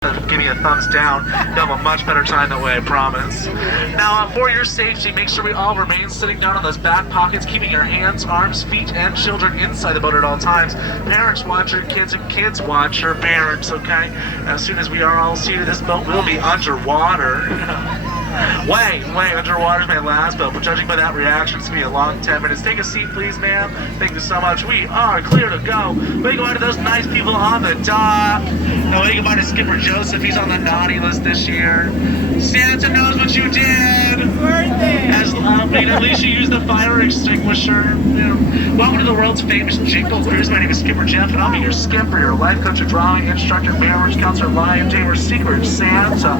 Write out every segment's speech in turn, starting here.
give me a thumbs down. You'll have a much better time that way, I promise. Now, for your safety, make sure we all remain sitting down on those back pockets, keeping your hands, arms, feet, and children inside the boat at all times. Parents watch your kids, and kids watch your parents, okay? As soon as we are all seated, this boat will be underwater. Way underwater is my last boat, but judging by that reaction, it's going to be a long 10 minutes. Take a seat, please, ma'am. Thank you so much. We are clear to go. Wave goodbye to those nice people on the dock. Now, wave goodbye to Skipper Joseph. He's on the naughty list this year. Santa knows what you did. At least you used the fire extinguisher. Welcome to the world's famous Jingle cruise. My name is Skipper Jeff, and I'll be your skipper, your life coach, your drama instructor, marriage counselor, lion tamer, secret Santa.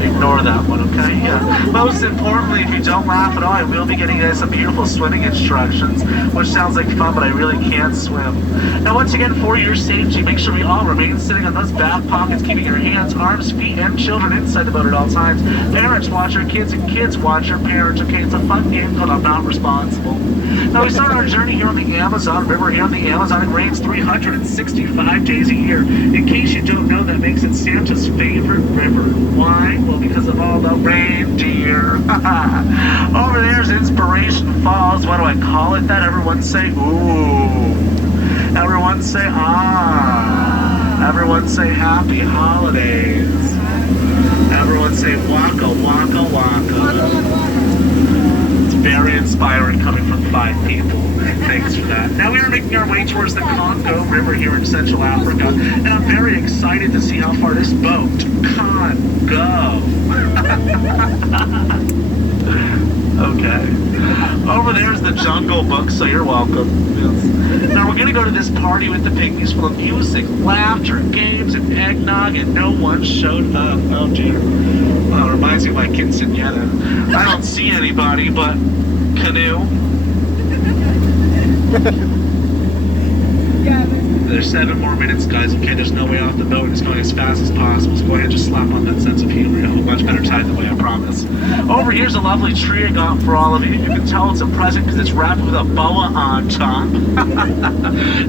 Ignore that one, okay? Yeah. Most importantly, if you don't laugh at all, I will be getting you guys some beautiful swimming instructions, which sounds like fun, but I really can't swim. Now, once again, for your safety, make sure we all remain sitting on those back pockets, keeping your hands, arms, feet, and children inside the boat at all times. Parents watch your kids, and kids watch your parents, okay? It's a fun game called I'm Not Responsible. Now, we start our journey here on the Amazon River. Here on the Amazon, it rains 365 days a year. In case you don't know, that makes it Santa's favorite river. Why? Well, because of all the reindeer. Over there's Inspiration Falls. What do I call it that? Everyone say, ooh. Everyone say, ah. Everyone say, happy holidays. Everyone say, waka, waka, waka. It's very inspiring coming from 5 people. Thanks for that. Now we are making our way towards the Congo River here in Central Africa, and I'm very excited to see how far this boat can go. Okay. Over there's the Jungle Book, so you're welcome. Yes. Now we're going to go to this party with the pygmies full of music, laughter, games, and eggnog, and no one showed up. Oh dear. Well, it reminds me of my quinceañera. I don't see anybody, but canoe. There's 7 more minutes, guys. Okay, there's no way off the boat. It's going as fast as possible. So go ahead and just slap on that sense of humor. You'll have a much better time that way, I promise. Over here's a lovely tree I got for all of you. You can tell it's a present because it's wrapped with a boa on top.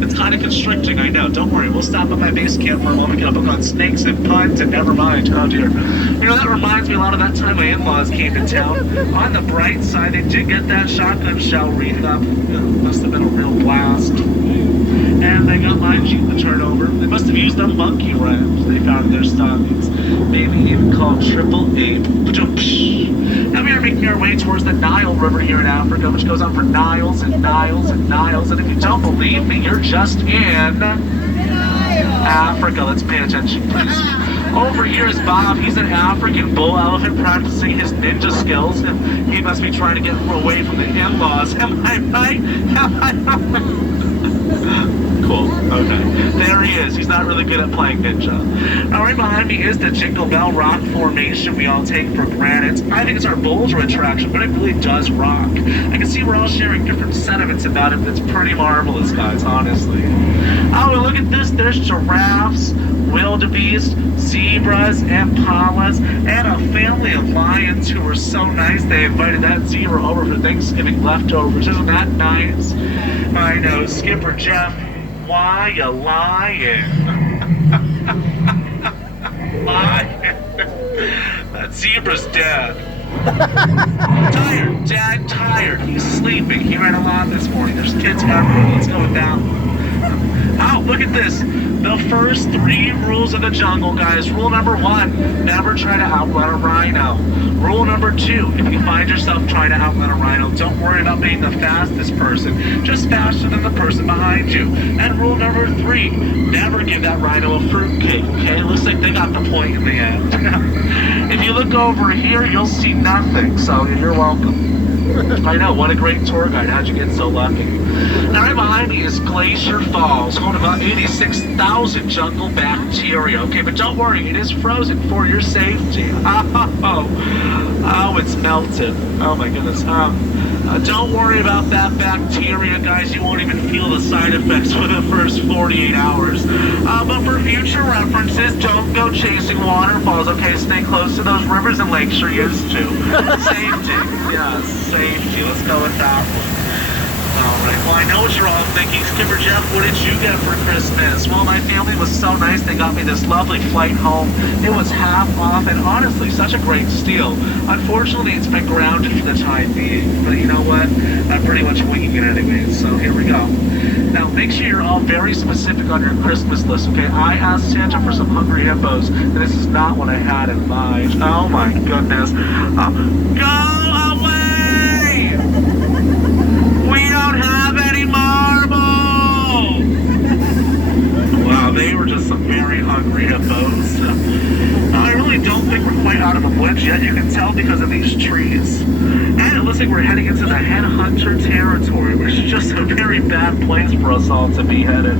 It's kind of constricting, I know. Don't worry, we'll stop at my base camp for a moment, get a book on snakes and puns, and never mind. Oh dear. You know, that reminds me a lot of that time my in-laws came to town. On the bright side, they did get that shotgun shell wreath up. Must have been a real blast. And they got my Jeep to turn over. They must have used the monkey wrench they found in their stockings. Maybe even called Triple Ape. Now we are making our way towards the Nile River here in Africa, which goes on for Niles and Niles and Niles. And if you don't believe me, you're just in Africa. Let's pay attention, please. Over here is Bob. He's an African bull elephant practicing his ninja skills, and he must be trying to get away from the in-laws. Am I right? Am I right? Cool. Okay. There he is. He's not really good at playing ninja. Now, right behind me is the Jingle Bell Rock Formation we all take for granted. I think it's our Boulder attraction, but it really does rock. I can see we're all sharing different sentiments about it, but it's pretty marvelous, guys, honestly. Oh, look at this. There's giraffes, wildebeest, zebras, impalas, and a family of lions who were so nice they invited that zebra over for Thanksgiving leftovers. Isn't that nice? I know, Skipper Jeff, why you lying? Lying. That zebra's dead. Tired, Dad, tired. He's sleeping. He ran a lot this morning. There's kids everywhere. Let's go with that one. Oh, look at this. The first 3 rules of the jungle, guys. Rule number 1, never try to outrun a rhino. Rule number 2, if you find yourself trying to outrun a rhino, don't worry about being the fastest person, just faster than the person behind you. And rule number 3, never give that rhino a fruitcake, okay? It looks like they got the point in the end. If you look over here, you'll see nothing, so you're welcome. I know, what a great tour guide. How'd you get so lucky? Now, right behind me is Glacier Falls, home to about 86,000 jungle bacteria. Okay, but don't worry, it is frozen for your safety. Oh, it's melted. Oh my goodness. Don't worry about that bacteria, guys. You won't even feel the side effects for the first 48 hours. But for future references, don't go chasing waterfalls, okay? Stay close to those rivers and lakes you're used to. Safety. Yes, safety. Let's go with that one. All right. Alright, well I know what you're all thinking. Skipper Jeff, what did you get for Christmas? Well, my family was so nice, they got me this lovely flight home. It was half off, and honestly, such a great steal. Unfortunately, it's been grounded for the time being, but you know what? I'm pretty much winging it anyway, so here we go. Now, make sure you're all very specific on your Christmas list, okay? I asked Santa for some hungry hippos, and this is not what I had in mind. Oh my goodness. Go away! We don't have any marbles! Wow, they were just some very hungry hippos. I really don't think we're quite out of the woods yet. You can tell because of these trees. And it looks like we're heading into the headhunter territory, which is just a very bad place for us all to be headed.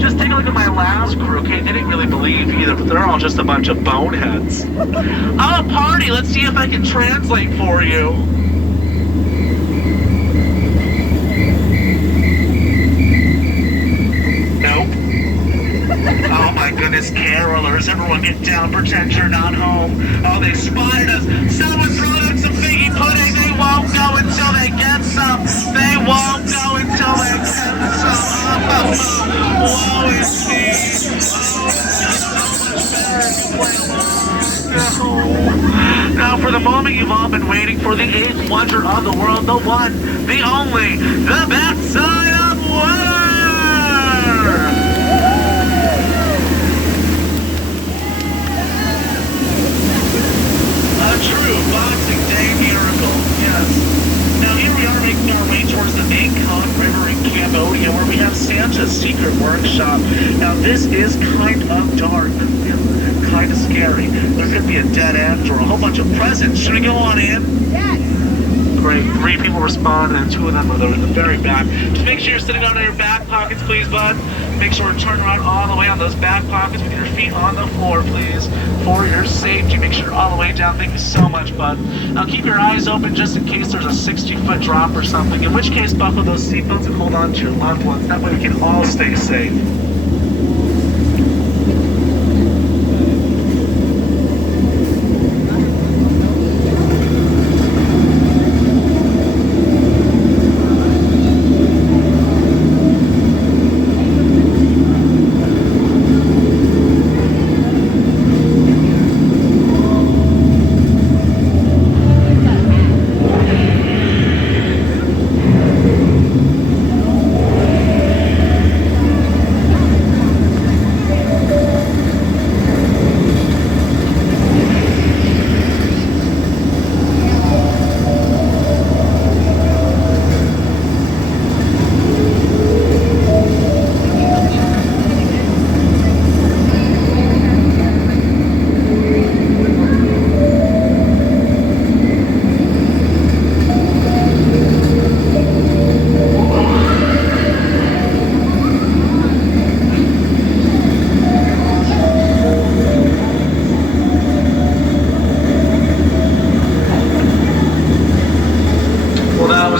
Just take a look at my last crew, okay? They didn't really believe either, but they're all just a bunch of boneheads. Oh, party! Let's see if I can translate for you. Oh my goodness, carolers, everyone get down, pretend you're not home. Oh, they spotted us. Someone throw them some figgy pudding. They won't go until they get some. They won't go until they get some. Woe is me. Oh, now for the moment you've all been waiting for, the eighth wonder of the world, the one, the only, the backside of water. True Boxing Day miracle, yes. Now here we are making our way towards the Nile River in Cambodia, where we have Santa's secret workshop. Now this is kind of dark, kind of scary. There could be a dead end or a whole bunch of presents. Should we go on in? Yes. Great, 3 people responded and 2 of them are in the very back. Just make sure you're sitting on your back pockets, please, bud. Make sure to turn around all the way on those back pockets with your feet on the floor, please. For your safety, make sure you're all the way down. Thank you so much, bud. Now keep your eyes open just in case there's a 60-foot drop or something, in which case buckle those seatbelts and hold on to your loved ones. That way we can all stay safe.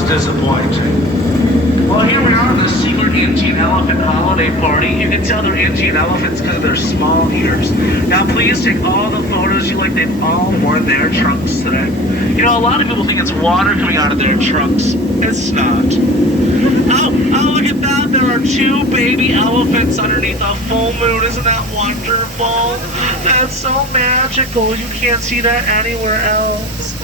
Disappointing. Well, here we are at the secret Indian elephant holiday party. You can tell they're Indian elephants because of their small ears. Now, please take all the photos you like. They've all worn their trunks today. You know, a lot of people think it's water coming out of their trunks. It's not. Oh, look at that. There are 2 baby elephants underneath a full moon. Isn't that wonderful? That's so magical. You can't see that anywhere else.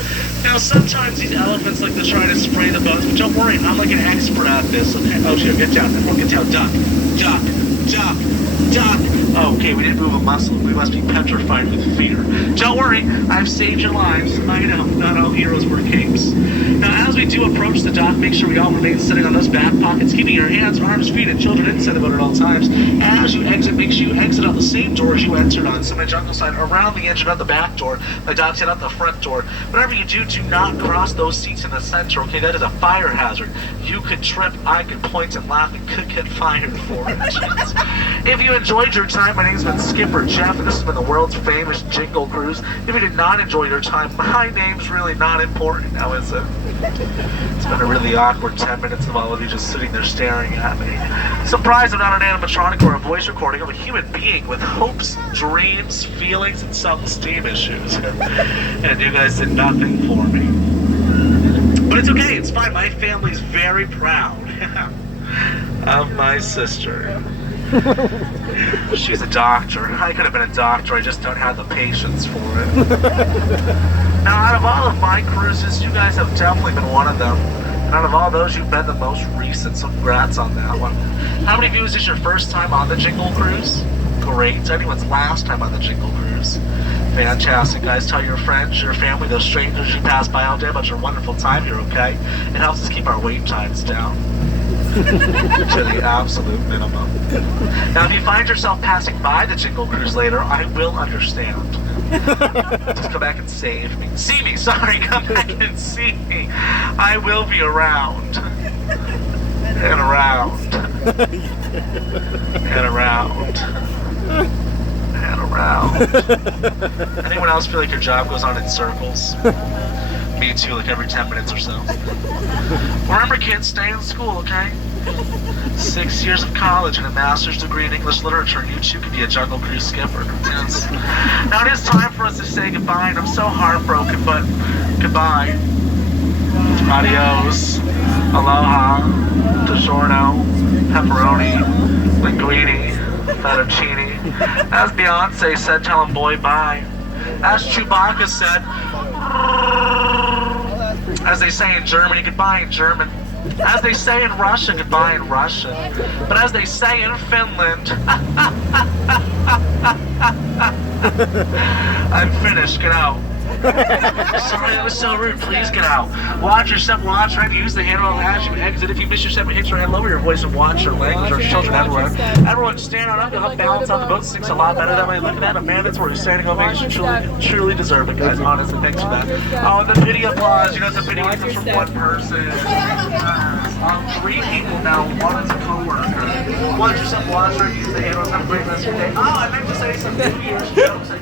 Now, sometimes these elephants like to try to spray the boats, but don't worry, I'm like an expert at this. Okay, oh, Jim, get down. Everyone get down. Duck, duck, duck, duck. Oh, okay, we didn't move a muscle. We must be petrified with fear. Don't worry, I've saved your lives. I know, not all heroes wear capes. Now, as we do approach the dock, make sure we all remain sitting on those back pockets, keeping your hands, arms, feet, and children inside the boat at all times. As you exit, make sure you exit out the same door as you entered on. So my jungle side around the engine out the back door. My dog said out the front door. Whatever you do, do not cross those seats in the center, okay? That is a fire hazard. You could trip, I could point and laugh, and could get fired for it. If you enjoyed your time, my name's been Skipper Jeff, and this has been the world's famous Jingle cruise. If you did not enjoy your time, my name's really not important now, is it? It's been a really awkward 10 minutes of all of you just sitting there staring at me. Surprised I'm not an animatronic or a voice recording. I'm a human being with hopes, dreams, feelings, and self-esteem issues. And you guys did nothing for me. But it's okay, it's fine. My family's very proud. of my sister. She's a doctor. I could have been a doctor, I just don't have the patience for it. Now, out of all of my cruises, you guys have definitely been one of them. And out of all those, you've been the most recent, so congrats on that one. How many of you is this your first time on the Jingle Cruise? Great. Anyone's last time on the Jingle Cruise? Fantastic, guys. Tell your friends, your family, those strangers you pass by all day about your wonderful time here, okay? It helps us keep our wait times down to the absolute minimum. Now, if you find yourself passing by the Jingle Cruise later, I will understand. Just come back and save me. See me, sorry, come back and see me. I will be around. And around. And around. And around. Anyone else feel like your job goes on in circles? Me too, like every 10 minutes or so. Remember, kids, stay in school, okay? 6 years of college and a master's degree in English literature, and you too can be a Jungle Cruise skipper. Yes. Now it is time for us to say goodbye, and I'm so heartbroken, but goodbye. Adios. Aloha. DiGiorno. Pepperoni. Linguine. Fettuccine. As Beyonce said, tell him boy bye. As Chewbacca said, as they say in Germany, goodbye in German. As they say in Russia, goodbye in Russian. But as they say in Finland, I'm finished, get out. Sorry, that was so rude, please get out. Watch your step, watch, right? Use the handrail as you exit. If you miss your step, hit your hand, lower your voice and watch your language or children everywhere. Everyone stand on up to help balance out the boat. Sings a lot better that way. Look at that, a mandatory standing ovation. Truly deserve it, guys, honestly, thanks for that. Oh, and the pity applause, you know, the pity comes from one person. 3 people now, one is a co-worker. Watch yourself, watch her, use the handle, have a great rest of your day. Oh, I meant to say some New Year's jokes. I